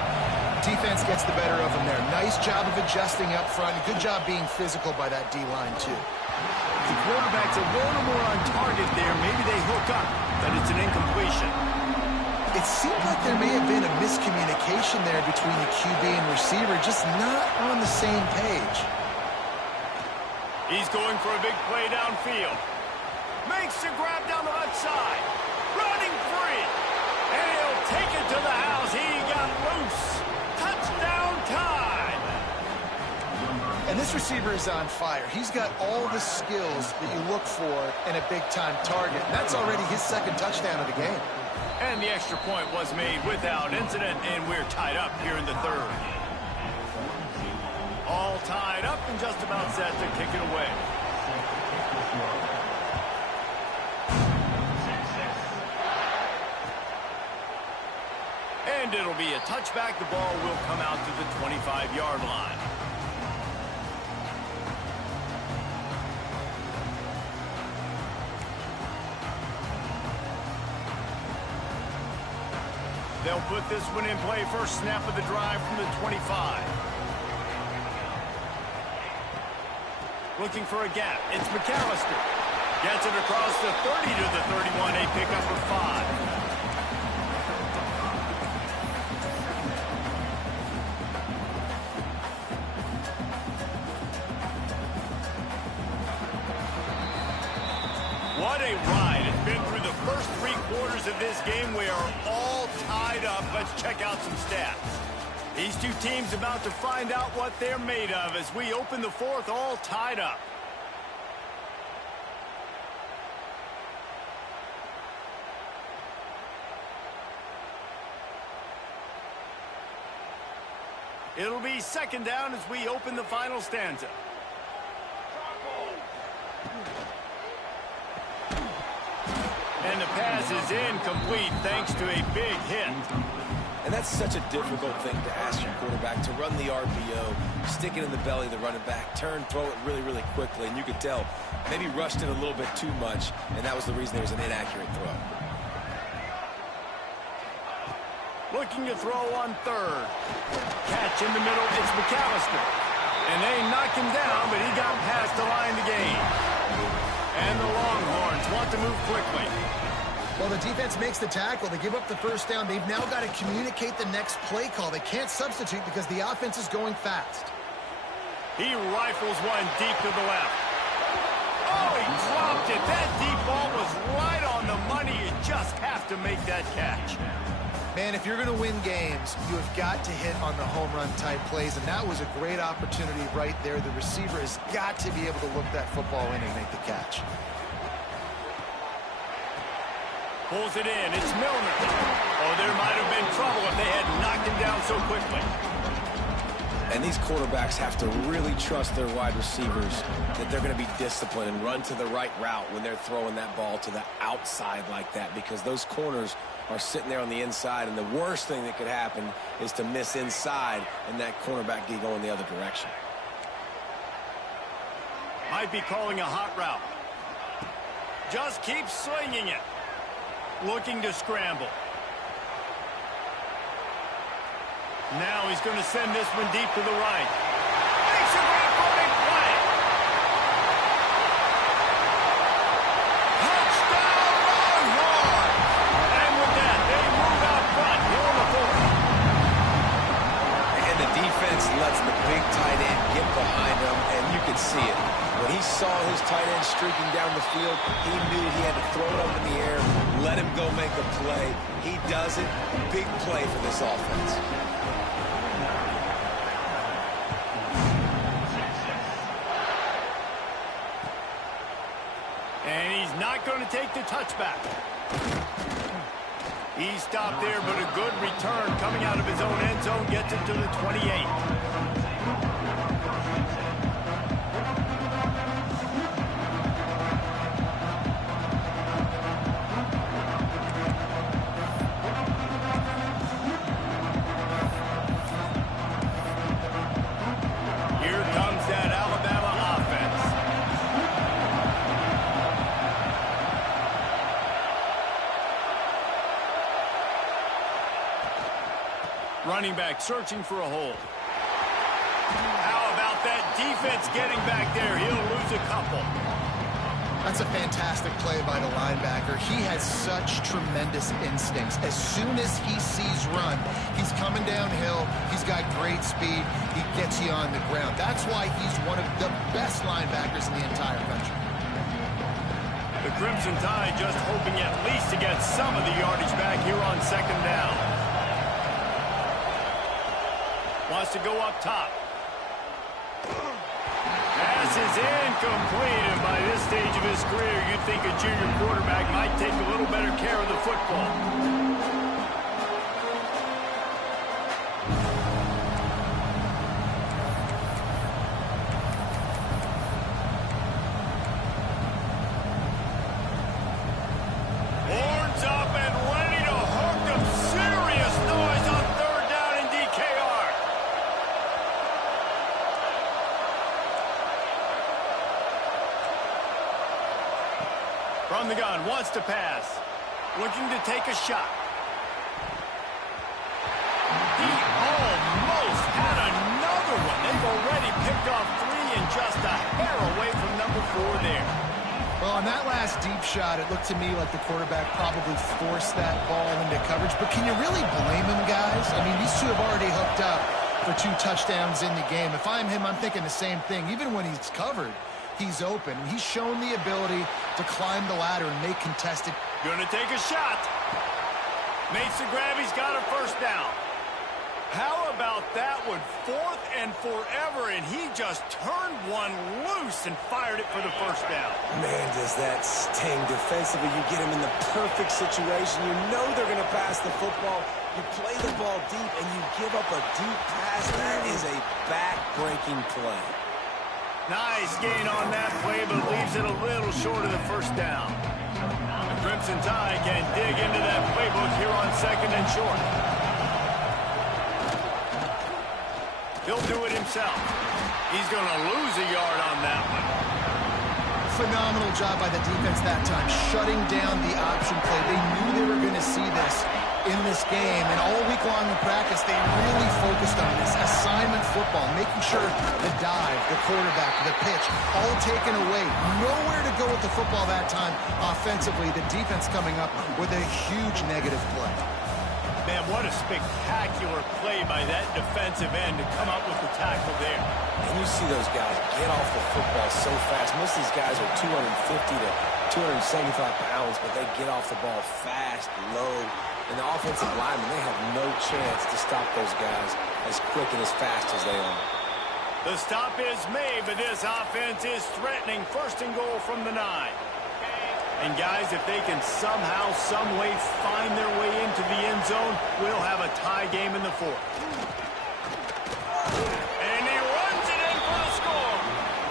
defense gets the better of him there. Nice job of adjusting up front. Good job being physical by that D-line, too. The quarterback's a little more on target there. Maybe they hook up, but it's an incompletion. It seemed like there may have been a miscommunication there between the QB and receiver, just not on the same page. He's going for a big play downfield. Makes the grab down the left side. Running free. And he'll take it to the house. He got loose. Touchdown time. And this receiver is on fire. He's got all the skills that you look for in a big-time target. And that's already his 2nd touchdown of the game. And the extra point was made without incident, and we're tied up here in the 3rd. All tied up and just about set to kick it away. And it'll be a touchback. The ball will come out to the 25-yard line. They'll put this one in play. First snap of the drive from the 25. Looking for a gap. It's McAllister. Gets it across the 30 to the 31. A pickup of 5. What a ride. It's been through the first 3 quarters of this game. We are all tied up. Let's check out some stats. These two teams about to find out what they're made of as we open the 4th all tied up. It'll be 2nd down as we open the final stanza. And the pass is incomplete thanks to a big hit. And that's such a difficult thing to ask your quarterback, to run the RPO, stick it in the belly of the running back, turn, throw it really, really quickly. And you could tell maybe rushed it a little bit too much, and that was the reason there was an inaccurate throw. Looking to throw on 3rd. Catch in the middle, it's McAllister. And they knock him down, but he got past the line to gain. And the Longhorns want to move quickly. Well, the defense makes the tackle. They give up the 1st down. They've now got to communicate the next play call. They can't substitute because the offense is going fast. He rifles one deep to the left. Oh, he dropped it. That deep ball was right on the money. You just have to make that catch. Man, if you're going to win games, you have got to hit on the home run type plays, and that was a great opportunity right there. The receiver has got to be able to look that football in and make the catch. Pulls it in. It's Milner. Oh, there might have been trouble if they had knocked him down so quickly. And these quarterbacks have to really trust their wide receivers that they're going to be disciplined and run to the right route when they're throwing that ball to the outside like that, because those corners are sitting there on the inside, and the worst thing that could happen is to miss inside and that cornerback get going the other direction. Might be calling a hot route. Just keep swinging it. Looking to scramble. Now he's going to send this one deep to the right. Makes a great running play. Touchdown, Longhorns! And with that, they move out front here on the 4th. And the defense lets the big tight end get behind him, and you can see it. When he saw his tight end streaking down the field, he knew he had to throw it up in the air, let him go make a play. He does it. Big play for this offense. And he's not going to take the touchback. He stopped there, but a good return coming out of his own end zone gets him to the 28. Running back searching for a hole. How about that defense getting back there? He'll lose a couple. That's a fantastic play by the linebacker. He has such tremendous instincts. As soon as he sees run, he's coming downhill. He's got great speed. He gets you on the ground. That's why he's one of the best linebackers in the entire country. The Crimson Tide just hoping at least to get some of the yardage back here on 2nd down. Wants to go up top. Pass is incomplete, and by this stage of his career, you'd think a junior quarterback might take a little better care of the football. Horns up and ready to hook them. Serious noise on 3rd down in DKR. From the gun, wants to pass. Looking to take a shot. He almost had another one. They've already picked off 3 and just a hair away from number 4 there. Well, on that last deep shot, it looked to me like the quarterback probably forced that ball into coverage. But can you really blame him, guys? I mean, these two have already hooked up for 2 touchdowns in the game. If I'm him, I'm thinking the same thing. Even when he's covered, he's open. He's shown the ability to climb the ladder and make contested. Gonna take a shot. Makes the grab. He's got a first down. How about that one? 4th and forever, and he just turned one loose and fired it for the first down. Man, does that sting defensively. You get him in the perfect situation. You know they're going to pass the football. You play the ball deep, and you give up a deep pass. That is a back-breaking play. Nice gain on that play, but leaves it a little short of the first down. The Crimson Tide can dig into that playbook here on 2nd and short. He'll do it himself. He's going to lose a yard on that one. Phenomenal job by the defense that time, shutting down the option play. They knew they were going to see this in this game, and all week long in practice, they really focused on this assignment football, making sure the dive, the quarterback, the pitch, all taken away. Nowhere to go with the football that time offensively. The defense coming up with a huge negative play. Man, what a spectacular play by that defensive end to come up with the tackle there. And you see those guys get off the football so fast. Most of these guys are 250 to 275 pounds, but they get off the ball fast, low. And the offensive linemen, they have no chance to stop those guys as quick and as fast as they are. The stop is made, but this offense is threatening. 1st and goal from the 9. And guys, if they can somehow, some way find their way into the end zone, we'll have a tie game in the 4th. And he runs it in for the score.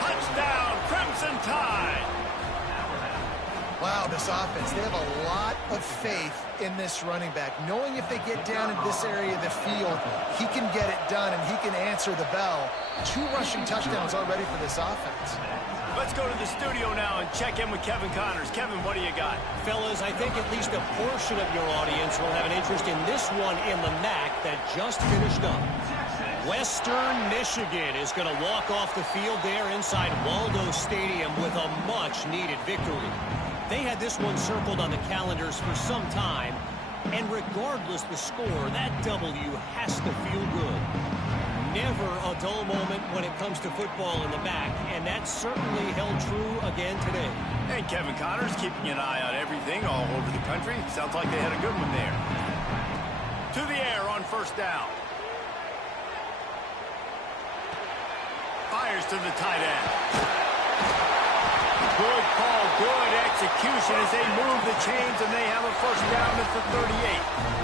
Touchdown, Crimson Tide. Wow, this offense, they have a lot of faith in this running back, knowing if they get down in this area of the field, he can get it done and he can answer the bell. 2 rushing touchdowns already for this offense. Let's go to the studio now and check in with Kevin Connors. Kevin, what do you got? Fellas, I think at least a portion of your audience will have an interest in this one in the MAC that just finished up. Western Michigan is going to walk off the field there inside Waldo Stadium with a much-needed victory. They had this one circled on the calendars for some time, and regardless the score, that W has to feel good. Never a dull moment when it comes to football in the MAC, and that certainly held true again today. And Kevin Connors keeping an eye on everything all over the country. Sounds like they had a good one there. To the air on 1st down. Fires to the tight end. Good call, good execution as they move the chains, and they have a 1st down at the 38.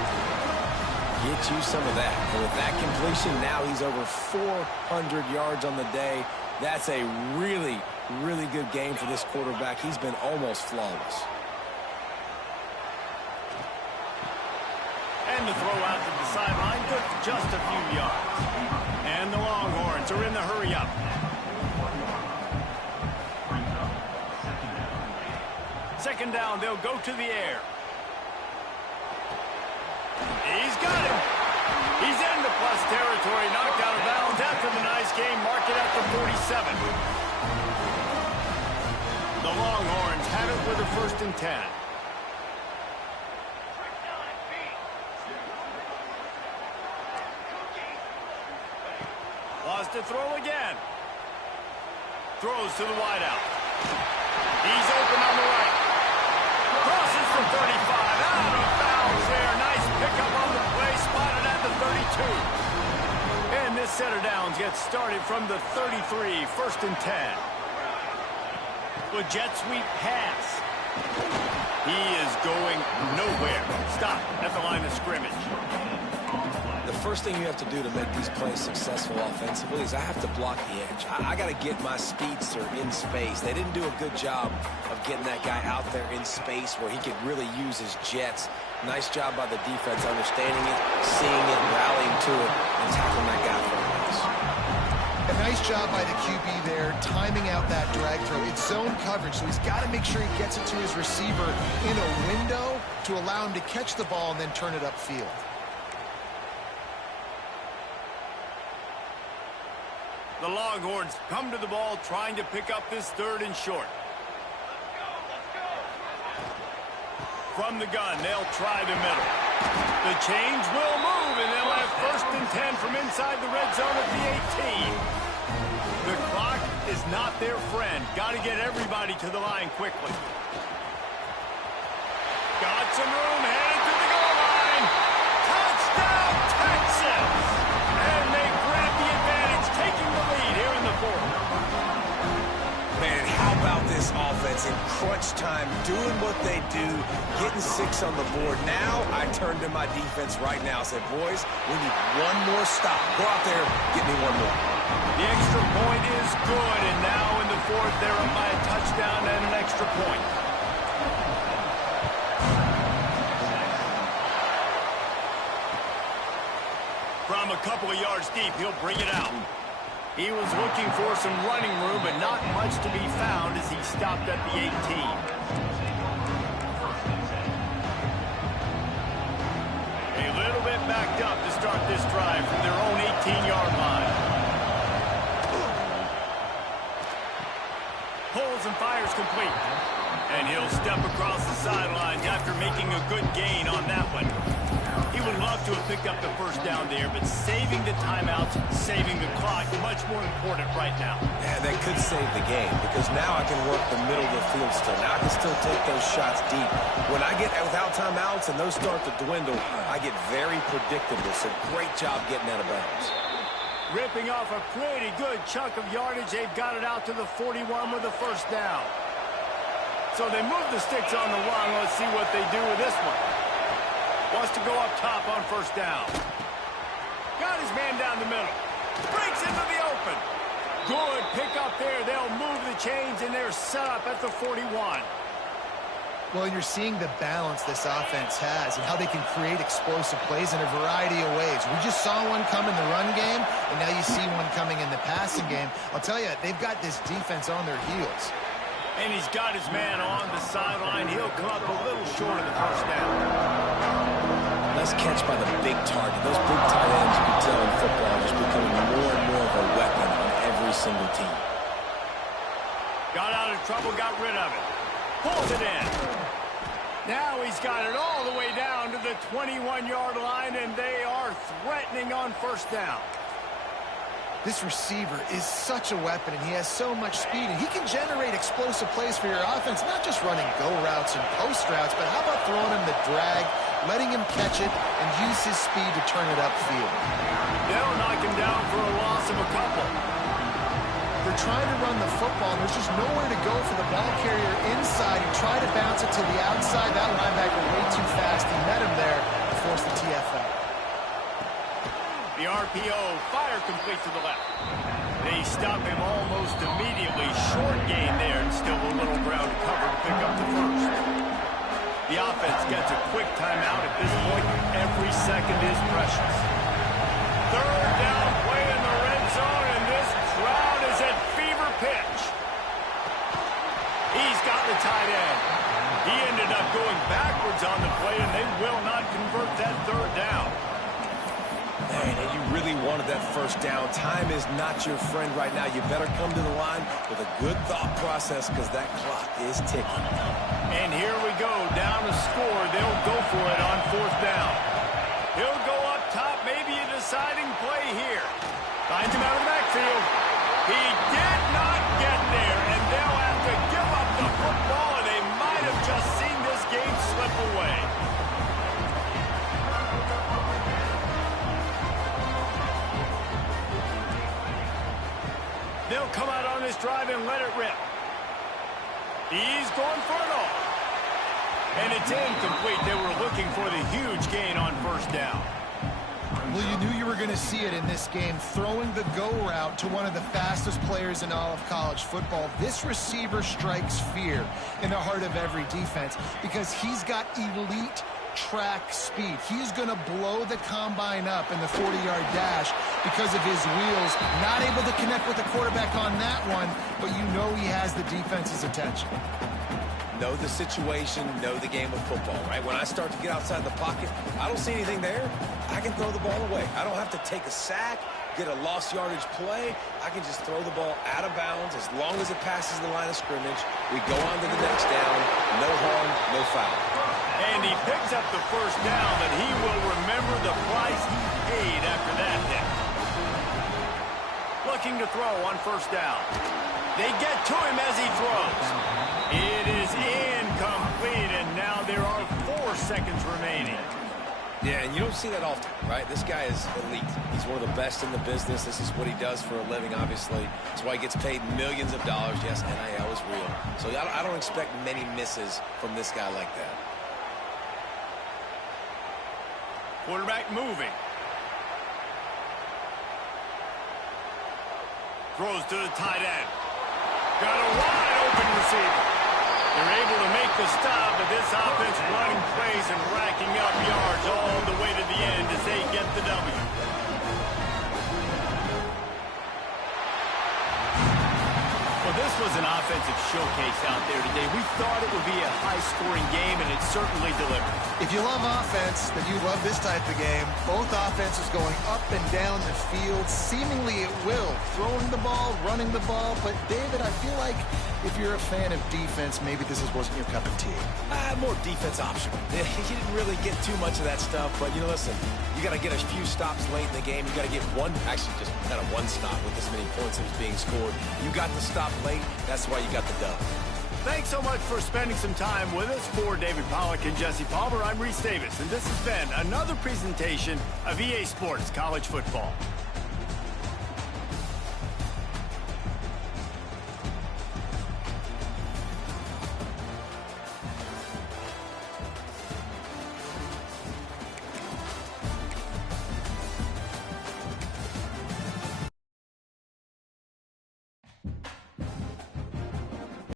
Get you some of that. And with that completion, now he's over 400 yards on the day. That's a really, really good game for this quarterback. He's been almost flawless. And the throw out to the sideline, good for just a few yards. And the Longhorns are in the hurry-up. Second down, they'll go to the air. He's got him. He's into plus territory, knocked out of bounds after the nice game. Mark it at the 47. The Longhorns have it with a 1st and 10. Lost to throw again. Throws to the wideout. He's open on the right. Crosses for 35. Out of bounds there. Nice pickup on the play. Spotted at the 32. And this set of downs gets started from the 33. 1st and 10. With jet sweep pass. He is going nowhere. Stop at the line of scrimmage. The first thing you have to do to make these plays successful offensively is I have to block the edge. I got to get my speedster in space. They didn't do a good job of getting that guy out there in space where he could really use his jets. Nice job by the defense understanding it, seeing it, rallying to it, and tackling that guy for a loss. A nice job by the QB there, timing out that drag throw. It's zone coverage, so he's got to make sure he gets it to his receiver in a window to allow him to catch the ball and then turn it upfield. The Longhorns come to the ball trying to pick up this 3rd and short. From the gun, they'll try the middle. The chains will move, and they'll have 1st and 10 from inside the red zone at the 18. The clock is not their friend. Got to get everybody to the line quickly. Got some room, headed to the goal line. Touchdown, Texas! And they grab the advantage, taking the lead here in the fourth. Man, how about this offense in crunch time, doing what they do, getting 6 on the board. Now I turn to my defense right now. I said, boys, we need one more stop. Go out there, get me one more. The extra point is good, and now in the fourth, they're up by a touchdown and an extra point. From a couple of yards deep, he'll bring it out. He was looking for some running room, but not much to be found as he stopped at the 18. A little bit backed up to start this drive from their own 18-yard line. Pulls and fires complete. And he'll step across the sidelines after making a good gain on that one. He would love to have picked up the first down there, but saving the timeouts, saving the clock, much more important right now. Yeah, that could save the game because now I can work the middle of the field still. Now I can still take those shots deep. When I get without timeouts and those start to dwindle, I get very predictable. So great job getting out of bounds. Ripping off a pretty good chunk of yardage. They've got it out to the 41 with a first down. So they move the sticks on the one. Let's see what they do with this one. Wants to go up top on first down. Got his man down the middle. Breaks into the open. Good pick up there. They'll move the chains, and they're set up at the 41. Well, you're seeing the balance this offense has and how they can create explosive plays in a variety of ways. We just saw one come in the run game, and now you see one coming in the passing game. I'll tell you, they've got this defense on their heels. And he's got his man on the sideline. He'll come up a little short of the first down. Nice catch by the big target. Those big tight ends, you can tell in football, are just becoming more and more of a weapon on every single team. Got out of trouble, got rid of it. Pulls it in. Now he's got it all the way down to the 21-yard line, and they are threatening on first down. This receiver is such a weapon, and he has so much speed, and he can generate explosive plays for your offense, not just running go routes and post routes, but how about throwing him the drag, letting him catch it, and use his speed to turn it upfield. They'll knock him down for a loss of a couple. They're trying to run the football, and there's just nowhere to go for the ball carrier inside. He tried to bounce it to the outside. That linebacker way too fast. He met him there and forced the TFL. The RPO, fire complete to the left. They stop him almost immediately. Short gain there, and still a little ground to cover to pick up the first. The offense gets a quick timeout at this point. Every second is precious. Third down play in the red zone, and this crowd is at fever pitch. He's got the tight end. He ended up going backwards on the play, and they will not convert that third down. Man, and you really wanted that first down. Time is not your friend right now. You better come to the line with a good thought process because that clock is ticking. And here we go, down to score. They'll go for it on fourth down. He'll go up top, maybe a deciding play here. Finds him out of the backfield. He did not get there, and they'll have to give up the football, and they might have just seen this game slip away. They'll come out on this drive and let it rip. He's going for it all. And it's incomplete. They were looking for the huge gain on first down. Well, you knew you were going to see it in this game, throwing the go route to one of the fastest players in all of college football. This receiver strikes fear in the heart of every defense because he's got elite track speed. He's going to blow the combine up in the 40-yard dash because of his wheels. Not able to connect with the quarterback on that one, but you know he has the defense's attention. Know the situation, know the game of football, right? When I start to get outside the pocket, I don't see anything there. I can throw the ball away. I don't have to take a sack, get a lost yardage play. I can just throw the ball out of bounds as long as it passes the line of scrimmage. We go on to the next down. No harm, no foul. And he picks up the first down, but he will remember the price he paid after that hit. Look looking to throw on first down. They get to him as he throws. It is incomplete, and now there are 4 seconds remaining. Yeah, and you don't see that often, right? This guy is elite. He's one of the best in the business. This is what he does for a living, obviously. That's why he gets paid millions of dollars. Yes, NIL is real. So I don't expect many misses from this guy like that. Quarterback moving. Throws to the tight end. Got a wide open receiver. They're able to make the stop, but this offense running plays and racking up yards all the way to the end as they get the W. Well, this was an offensive showcase out there today. We thought it would be a high-scoring game, and it certainly delivered. If you love offense, then you love this type of game. Both offenses going up and down the field, seemingly at will. Throwing the ball, running the ball. But, David, I feel like if you're a fan of defense, maybe this wasn't your cup of tea. More defense optional. He didn't really get too much of that stuff. But, you know, listen, you got to get a few stops late in the game. You got to get actually just kind of one stop with this many points that was being scored. You got the stop late. That's why you got the dub. Thanks so much for spending some time with us. For David Pollack and Jesse Palmer, I'm Reese Davis, and this has been another presentation of EA Sports College Football.